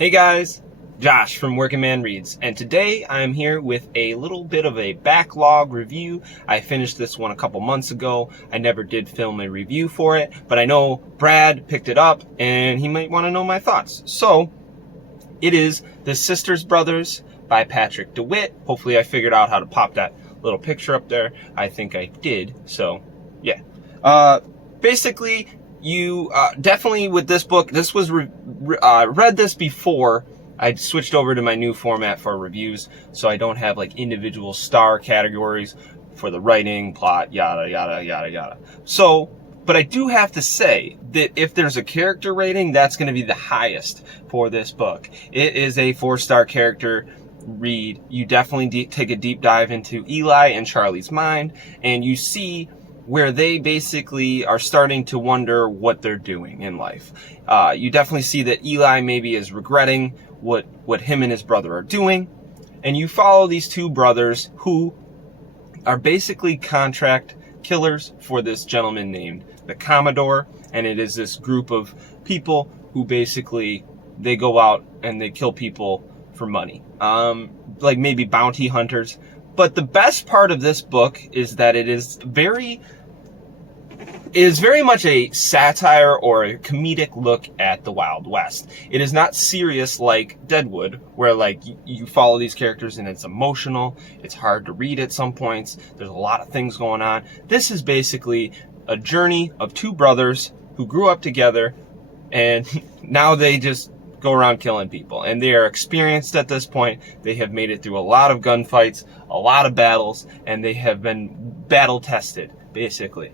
Hey guys, Josh from Working Man Reads, and today I'm here with a little bit of a backlog review. I finished this one a couple months ago. I never did film a review for it, but I know Brad picked it up and he might want to know my thoughts. So, it is The Sisters Brothers by Patrick DeWitt. Hopefully I figured out how to pop that little picture up there. I think I did, so yeah. Basically, you definitely with this book, this was read this before I switched over to my new format for reviews, so I don't have like individual star categories for the writing, plot, yada yada yada yada. So, but I do have to say that if there's a character rating, that's going to be the highest for this book. It is a 4-star character read. You definitely take a deep dive into Eli and Charlie's mind, and you see where they basically are starting to wonder what they're doing in life. You definitely see that Eli maybe is regretting what him and his brother are doing. And you follow these two brothers who are basically contract killers for this gentleman named the Commodore. And it is this group of people who basically, they go out and they kill people for money. Like maybe bounty hunters. But the best part of this book is that it is very much a satire or a comedic look at the Wild West. It is not serious like Deadwood, where like you follow these characters and it's emotional. It's hard to read at some points. There's a lot of things going on. This is basically a journey of two brothers who grew up together and now they just go around killing people. And they are experienced at this point. They have made it through a lot of gunfights, a lot of battles, and they have been battle tested, basically.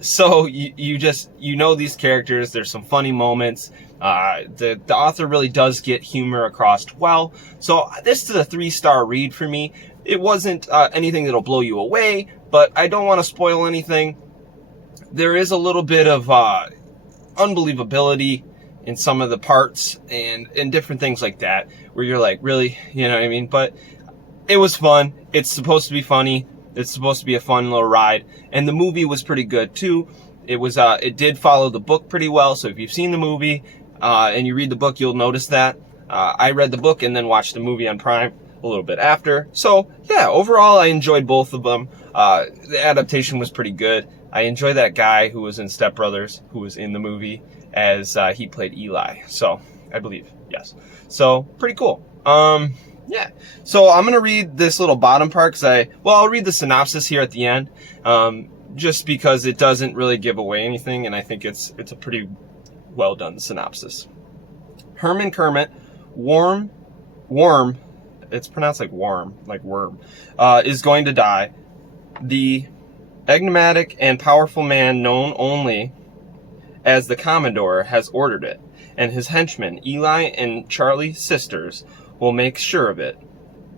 So you know these characters. There's some funny moments. The author really does get humor across well. So this is a 3-star read for me. It wasn't anything that'll blow you away, but I don't want to spoil anything. There is a little bit of unbelievability in some of the parts and different things like that, where you're like, really? You know what I mean? But it was fun. It's supposed to be funny. It's supposed to be a fun little ride. And the movie was pretty good too. It did follow the book pretty well. So if you've seen the movie and you read the book, you'll notice that. I read the book and then watched the movie on Prime a little bit after. So yeah, overall I enjoyed both of them. The adaptation was pretty good. I enjoy that guy who was in Step Brothers, who was in the movie, as he played Eli. So I believe, yes. So pretty cool. Yeah. So I'm going to read this little bottom part because I'll read the synopsis here at the end, just because it doesn't really give away anything. And I think it's a pretty well done synopsis. Herman Kermit, worm, it's pronounced like worm, is going to die. The enigmatic and powerful man known only as the Commodore has ordered it, and his henchmen, Eli and Charlie's sisters, will make sure of it.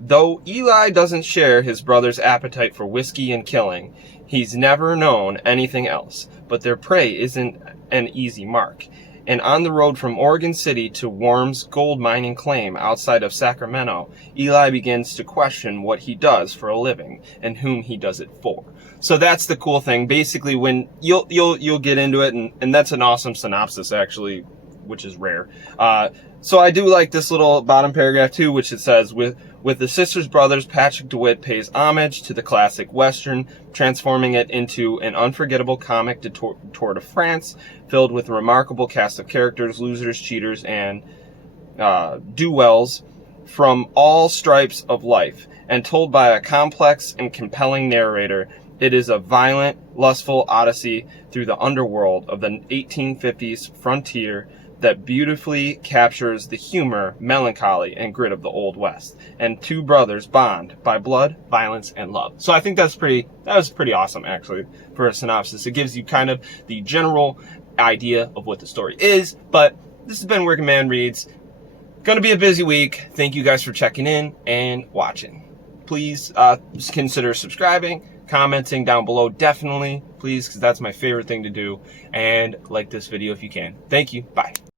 Though Eli doesn't share his brother's appetite for whiskey and killing, he's never known anything else, but their prey isn't an easy mark. And on the road from Oregon City to Worm's gold mining claim outside of Sacramento, Eli begins to question what he does for a living and whom he does it for. So that's the cool thing. Basically, when you'll get into it, and that's an awesome synopsis actually, which is rare. So I do like this little bottom paragraph too, which it says, with the Sisters Brothers, Patrick DeWitt pays homage to the classic Western, transforming it into an unforgettable comic tour de France, filled with a remarkable cast of characters, losers, cheaters, and do-wells from all stripes of life, and told by a complex and compelling narrator. It is a violent, lustful odyssey through the underworld of the 1850s frontier that beautifully captures the humor, melancholy, and grit of the Old West. And two brothers bond by blood, violence, and love. So I think that was pretty awesome, actually, for a synopsis. It gives you kind of the general idea of what the story is. But this has been Working Man Reads. Gonna be a busy week. Thank you guys for checking in and watching. Please consider subscribing, commenting down below, definitely, please, because that's my favorite thing to do. And like this video if you can. Thank you. Bye.